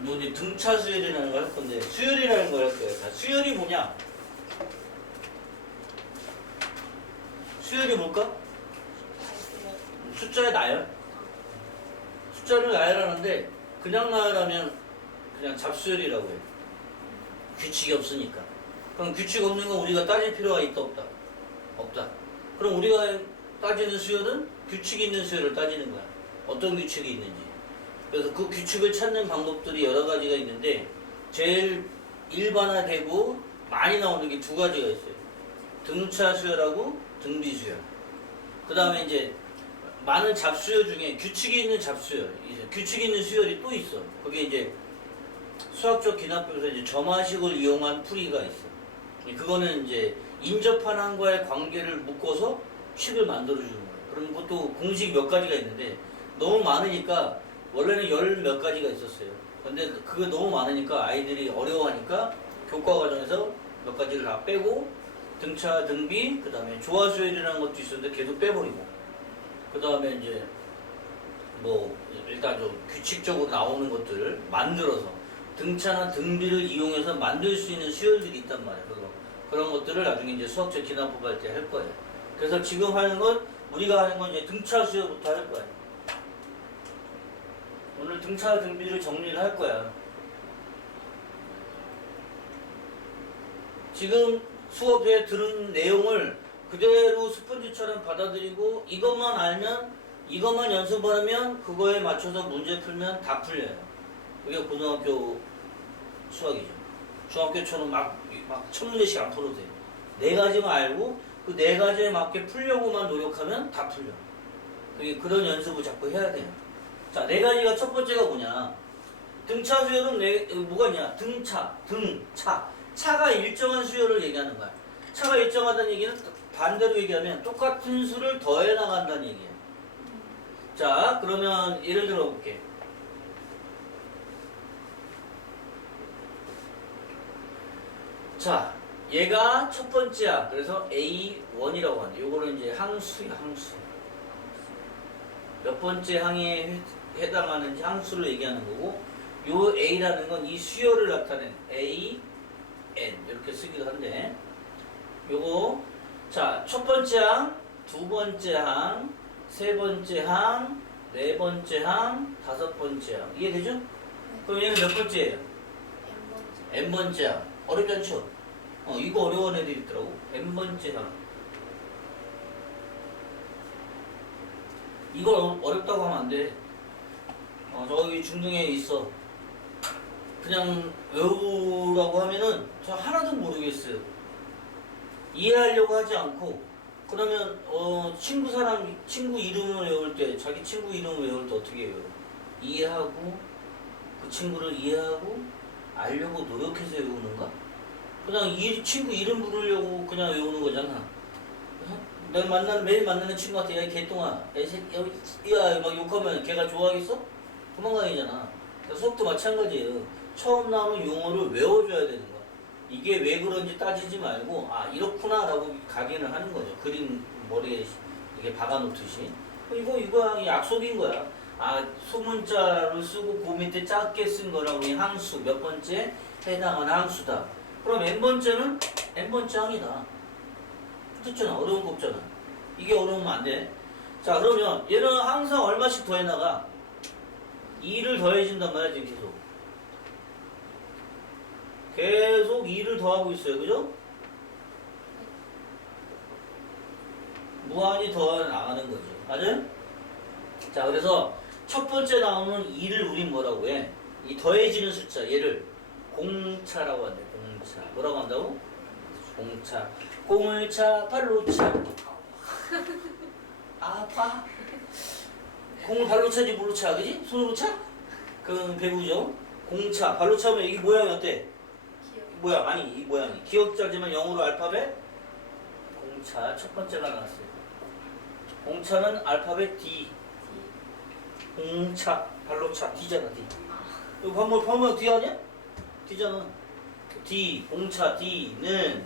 뭐 이제 등차 수열이라는 걸 할 건데 수열이라는 걸 할 거예요. 자, 수열이 뭐냐? 수열이 뭘까? 숫자의 나열. 숫자를 나열하는데 그냥 나열하면 그냥 잡수열이라고 해요. 규칙이 없으니까. 그럼 규칙 없는 건 우리가 따질 필요가 있다 없다? 없다. 그럼 우리가 따지는 수열은 규칙 있는 수열을 따지는 거야. 어떤 규칙이 있는지. 그래서 그 규칙을 찾는 방법들이 여러 가지가 있는데 제일 일반화되고 많이 나오는 게 두 가지가 있어요. 등차 수열하고 등비 수열. 그 다음에 이제 많은 잡수열 중에 규칙이 있는 잡수열, 규칙이 있는 수열이 또 있어. 그게 이제 수학적 기납법에서 이제 점화식을 이용한 풀이가 있어. 그거는 이제 인접한항과의 관계를 묶어서 식을 만들어주는 거예요. 그럼 그것도 공식 몇 가지가 있는데 너무 많으니까 원래는 열 몇 가지가 있었어요. 근데 그게 너무 많으니까 아이들이 어려워하니까 교과 과정에서 몇 가지를 다 빼고 등차, 등비, 그 다음에 조화수열이라는 것도 있었는데 걔도 빼버리고 그 다음에 이제 뭐 일단 좀 규칙적으로 나오는 것들을 만들어서 등차나 등비를 이용해서 만들 수 있는 수열들이 있단 말이에요. 그런 것들을 나중에 이제 수학적 기납법 할 때 할 거예요. 그래서 지금 하는 건 우리가 하는 건 이제 등차 수열부터 할 거예요. 오늘 등차 등비를 정리를 할 거야. 지금 수업에 들은 내용을 그대로 스펀지처럼 받아들이고 이것만 알면 이것만 연습하면 그거에 맞춰서 문제 풀면 다 풀려요. 그게 고등학교 수학이죠. 중학교처럼 막 1000문제씩 안 풀어도 돼요. 네 가지만 알고 그 네 가지에 맞게 풀려고만 노력하면 다 풀려. 그게 그런 연습을 자꾸 해야 돼요. 자, 네 가지가 첫 번째가 뭐냐? 등차 수열은 뭐가 있냐? 등차, 등차. 차가 일정한 수열을 얘기하는 거야. 차가 일정하다는 얘기는 반대로 얘기하면 똑같은 수를 더해 나간다는 얘기예요. 자, 그러면 예를 들어 볼게. 자, 얘가 첫 번째야. 그래서 A1이라고 하는데 요거는 이제 항수야, 항수. 몇 번째 항에 해당하는지 항수를 얘기하는 거고 요 A라는 건 이 수열을 나타낸 A, N 이렇게 쓰기도 한데 요거 자, 첫 번째 항, 두 번째 항, 세 번째 항, 네 번째 항, 다섯 번째 항. 이해되죠? 네. 그럼 얘는 몇 번째예요? N번째 항. 어렵지 않죠? 이거 어려운 애들이 있더라고. N번째 항. 이걸 어렵다고 하면 안 돼. 저기 중등에 있어. 그냥 외우라고 하면은 저 하나도 모르겠어요. 이해하려고 하지 않고 그러면 친구 이름을 외울 때 자기 친구 이름을 외울 때 어떻게 외워요? 이해하고 그 친구를 이해하고 알려고 노력해서 외우는가? 그냥 친구 이름 부르려고 그냥 외우는 거잖아. 매일 만나는 친구한테 야 개똥아 야 막 욕하면 걔가 좋아하겠어? 도망가야잖아. 수업도 마찬가지예요. 처음 나오는 용어를 외워줘야 되는 거야. 이게 왜 그런지 따지지 말고 이렇구나 라고 각인을 하는 거죠. 그림 머리에 이게 박아놓듯이 이거 약속인 거야. 소문자를 쓰고 그 밑에 작게 쓴 거라고 이 항수 몇 번째 해당하는 항수다. 그럼 N번째는 N번째 항이다. 그렇잖아. 어려운 거 없잖아. 이게 어려우면 안 돼. 자, 그러면 얘는 항상 얼마씩 더해나가? 2를 더해진단 말이야, 지금 계속 2를 더하고 있어요. 그죠? 무한히 더 나가는 거죠. 맞아요? 자, 그래서 첫 번째 나오는 2를 우린 뭐라고 해? 이 더해지는 숫자, 얘를 공차라고 한대. 공차. 뭐라고 한다고? 공차. 공을 차, 발로 차. 아파. 공을 발로 차지 뭘로 차, 그지? 손으로 차? 그건 배구죠. 공차. 발로 차면 이게 모양이 어때? 모양, 이 모양이. 기억자지만 영어로 알파벳? 공차. 첫 번째가 나왔어요. 공차는 알파벳 D. 공차. 발로 차. D잖아, D. 이거 반복 D 아니야? D잖아. D. 공차 D는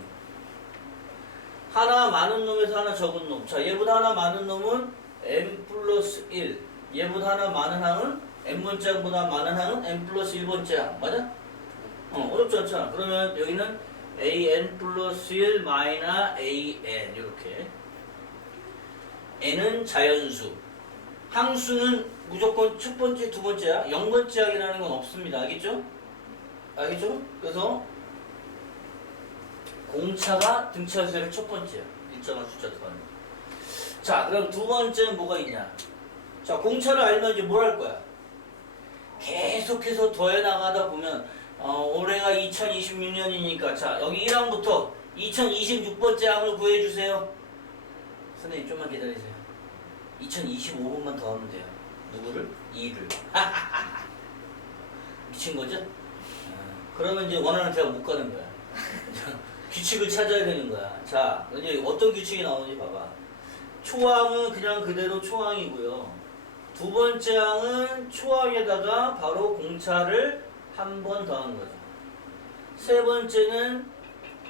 하나 많은 놈에서 하나 적은 놈. 자, 얘보다 하나 많은 놈은 n 플러스 1. 얘보다 하나 많은 항은 n번째 항보다 많은 항은 n 플러스 1번째 항. 맞아? 어렵지 않잖아. 그러면 여기는 an 플러스 1 마이너 an 이렇게. n은 자연수. 항수는 무조건 첫 번째, 두 번째야. 0번째 항이라는 건 없습니다. 알겠죠? 알겠죠? 그래서 공차가 등차수의 첫 번째야. 일정한 숫자 들어가는 거. 자, 그럼 두 번째는 뭐가 있냐? 자, 공차를 알면 이제 뭘 할 거야? 계속해서 더해 나가다 보면 올해가 2026년이니까 자, 여기 1항부터 2026번째 항을 구해주세요. 선생님 좀만 기다리세요. 2025번만 더 하면 돼요. 누구를? 2를. 미친 거죠? 그러면 이제 원하는 대학 못 가는 거야. 규칙을 찾아야 되는 거야. 자, 이제 어떤 규칙이 나오는지 봐봐. 초항은 그냥 그대로 초항이고요. 두 번째 항은 초항에다가 바로 공차를 한 번 더한 거죠. 세 번째는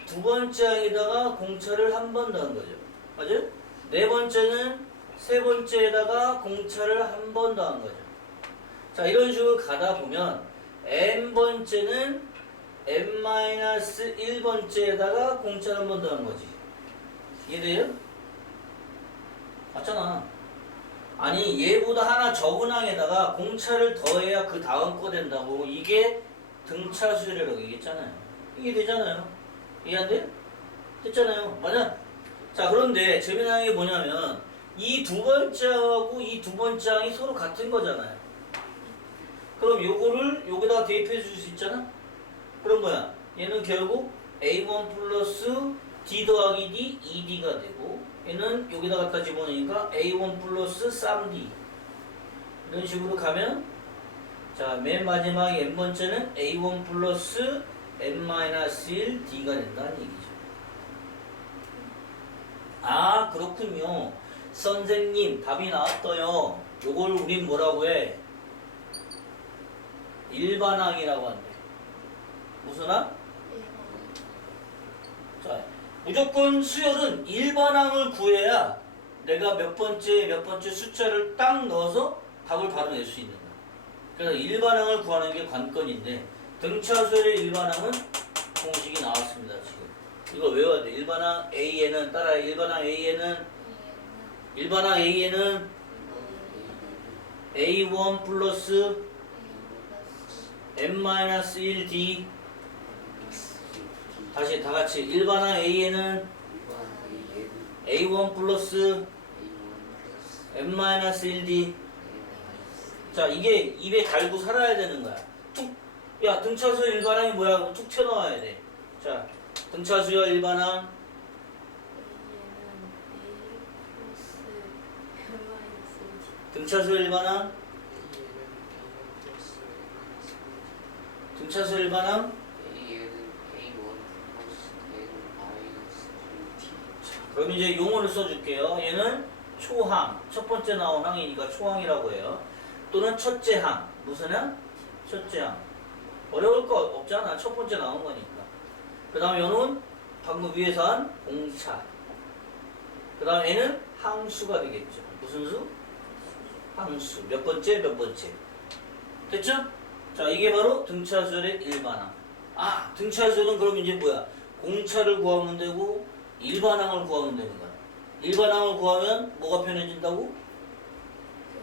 두 번째 항에다가 공차를 한 번 더한 거죠. 맞아요? 네 번째는 세 번째에다가 공차를 한 번 더한 거죠. 자, 이런 식으로 가다 보면 n번째는 n-1번째에다가 공차를 한 번 더한 거지. 이해돼요? 맞잖아. 아니 얘보다 하나 적은 항에다가 공차를 더해야 그 다음 거 된다고. 이게 등차수열이라고 얘기했잖아요. 이게 되잖아요. 이해 안 돼요? 됐잖아요. 맞아? 자, 그런데 재미난 게 뭐냐면 이 두 번째 항하고 이 두 번째 항이 서로 같은 거잖아요. 그럼 요거를 여기다가 대입해 줄 수 있잖아? 그럼 뭐야? 얘는 결국 A1 플러스 D 더하기 D, 2D가 되고 얘는 여기다 갖다 집어넣으니까 A1 플러스 3D 이런 식으로 가면 자, 맨 마지막 n번째는 A1 플러스 n-1D가 된다는 얘기죠. 아, 그렇군요. 선생님, 답이 나왔어요. 요걸 우린 뭐라고 해? 일반항이라고 한대. 무슨 항? 자, 무조건 수열은 일반항을 구해야 내가 몇 번째 숫자를 딱 넣어서 답을 바로 낼 수 있는 거야. 그래서 일반항을 구하는 게 관건인데 등차수열의 일반항은 공식이 나왔습니다. 지금 이거 외워야 돼. 일반항 A에는 따라해. 일반항 A에는 A1 플러스 n-1D 다시 다같이 일반항 A에는 A1 플러스 n-1D 자, 이게 입에 달고 살아야 되는 거야. 툭! 야, 등차수열 일반항이 뭐야? 툭 튀어나와야 돼. 자, 등차수열 일반항 등차수열 일반항 등차수열 일반항 그럼 이제 용어를 써줄게요. 얘는 초항, 첫 번째 나온 항이니까 초항이라고 해요. 또는 첫째 항, 무슨 항? 첫째 항. 어려울 거 없잖아. 첫 번째 나온 거니까. 그 다음에 얘는 방금 위에서 한 공차. 그 다음에 얘는 항수가 되겠죠. 무슨 수? 항수. 몇 번째? 됐죠? 자, 이게 바로 등차수열의 일반항. 아, 등차수열은 그럼 이제 뭐야? 공차를 구하면 되고 일반항을 구하면 되는 거야. 일반항을 구하면 뭐가 편해진다고?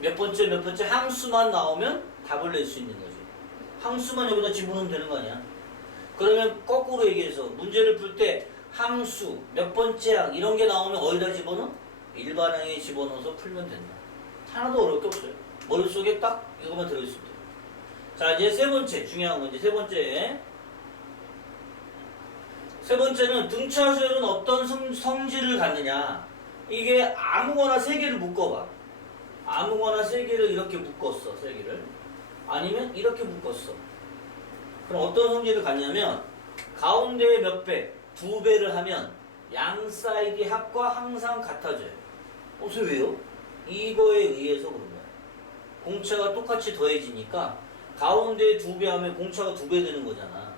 몇 번째 항수만 나오면 답을 낼 수 있는 거지. 항수만 여기다 집어넣으면 되는 거 아니야? 그러면 거꾸로 얘기해서 문제를 풀 때 항수, 몇 번째 항 이런 게 나오면 어디다 집어넣어? 일반항에 집어넣어서 풀면 된다. 하나도 어려울 게 없어요. 머릿속에 딱 이것만 들어있으면 돼요. 자, 이제 세 번째 중요한 건 이제 세 번째는 등차수열은 어떤 성질을 갖느냐. 이게 아무거나 세 개를 묶어봐. 아무거나 세 개를 이렇게 묶었어. 세 개를. 아니면 이렇게 묶었어. 그럼 어떤 성질을 갖냐면 가운데에 몇 배? 2배를 하면 양 사이드 합과 항상 같아져요. 왜요? 이거에 의해서 그런 거야. 공차가 똑같이 더해지니까 가운데에 2배 하면 공차가 2배 되는 거잖아.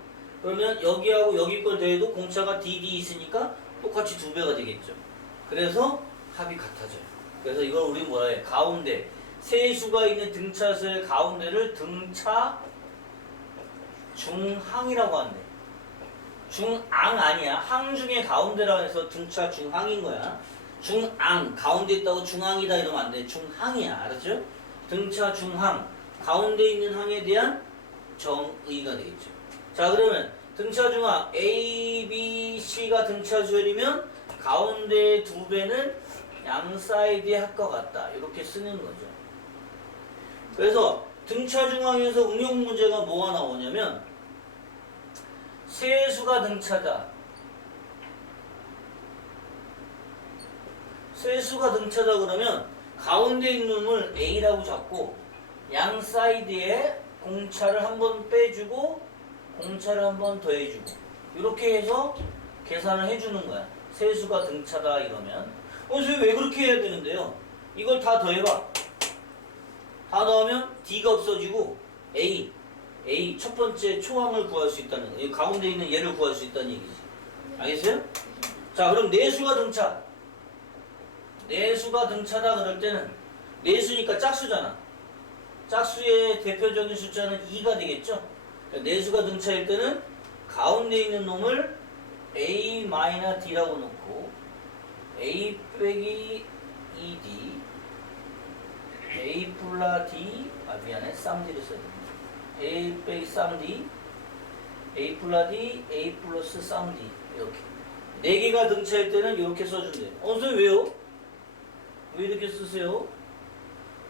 그러면 여기하고 여기 걸 더해도 공차가 DD 있으니까 똑같이 2배가 되겠죠. 그래서 합이 같아져요. 그래서 이걸 우리 뭐라 해? 가운데 세수가 있는 등차수의 가운데를 등차 중항이라고 한대. 중앙 아니야. 항 중에 가운데라 해서 등차 중항인 거야. 중앙 가운데 있다고 중항이다 이러면 안 돼. 중항이야. 알았죠? 등차 중항 가운데 있는 항에 대한 정의가 되겠죠. 자 그러면 등차 중항 A, B, C가 등차 수열이면 가운데 두 배는 양 사이드의 합과 같다. 이렇게 쓰는 거죠. 그래서 등차 중항에서 응용 문제가 뭐가 나오냐면 세수가 등차다. 세수가 등차다 그러면 가운데 있는 놈을 A라고 잡고 양 사이드에 공차를 한번 빼주고 공차를 한번 더해주고 이렇게 해서 계산을 해주는 거야. 세수가 등차다 이러면 선생님 왜 그렇게 해야 되는데요? 이걸 다 더해봐. 다 넣으면 D가 없어지고 A 첫 번째 초항을 구할 수 있다는 거. 가운데 있는 얘를 구할 수 있다는 얘기지. 알겠어요? 자 그럼 내수가 등차. 내수가 등차다 그럴 때는 내수니까 짝수잖아. 짝수의 대표적인 숫자는 2가 되겠죠? 내수가 등차일 때는 가운데 있는 놈을 A-D라고 놓고 A 빼기 2D A 플라 D 미안해 3D를 써야 돼. A 빼기 3D A 플라 D A 플러스 3D 이렇게 4개가 등차일 때는 이렇게 써준대. 선생님 왜요? 왜 이렇게 쓰세요?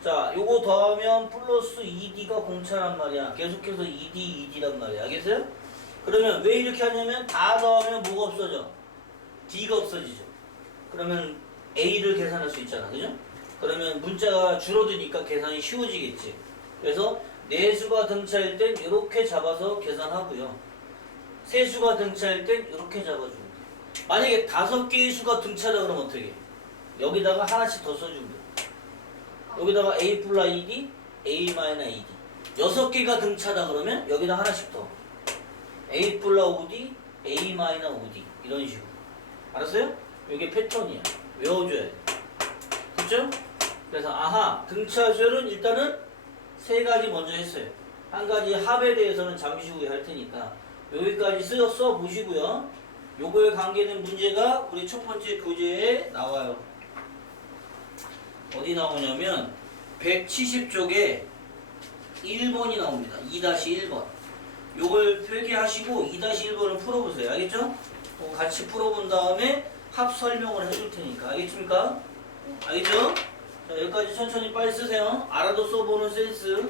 자 요거 더하면 플러스 2D가 공차란 말이야. 계속해서 2D란 말이야. 알겠어요? 그러면 왜 이렇게 하냐면 다 더하면 뭐가 없어져? D가 없어지죠. 그러면 A를 계산할 수 있잖아. 그죠? 그러면 문자가 줄어드니까 계산이 쉬워지겠지. 그래서 내수가 등차일 땐 이렇게 잡아서 계산하고요. 세수가 등차일 땐 이렇게 잡아주면 돼. 만약에 5개의 수가 등차다 그러면 어떻게 해? 여기다가 하나씩 더 써주면 돼. 여기다가 A 플라 2D, A 마이너 2D. 6개가 등차다 그러면 여기다 하나씩 더. A 플라 5D, A 마이너 5D. 이런 식으로. 알았어요? 이게 패턴이야. 외워줘야 돼. 그렇죠? 그래서 아하 등차 수열은 일단은 3가지 먼저 했어요. 한 가지 합에 대해서는 잠시 후에 할 테니까 여기까지 써 보시고요. 요거에 관계된 문제가 우리 첫 번째 교재에 나와요. 어디 나오냐면 170쪽에 1번이 나옵니다. 2-1번. 요걸 표기하시고 2-1번을 풀어보세요. 알겠죠? 같이 풀어본 다음에 합 설명을 해줄 테니까. 알겠습니까? 알겠죠? 자, 여기까지 천천히 빨리 쓰세요. 알아도 써보는 센스.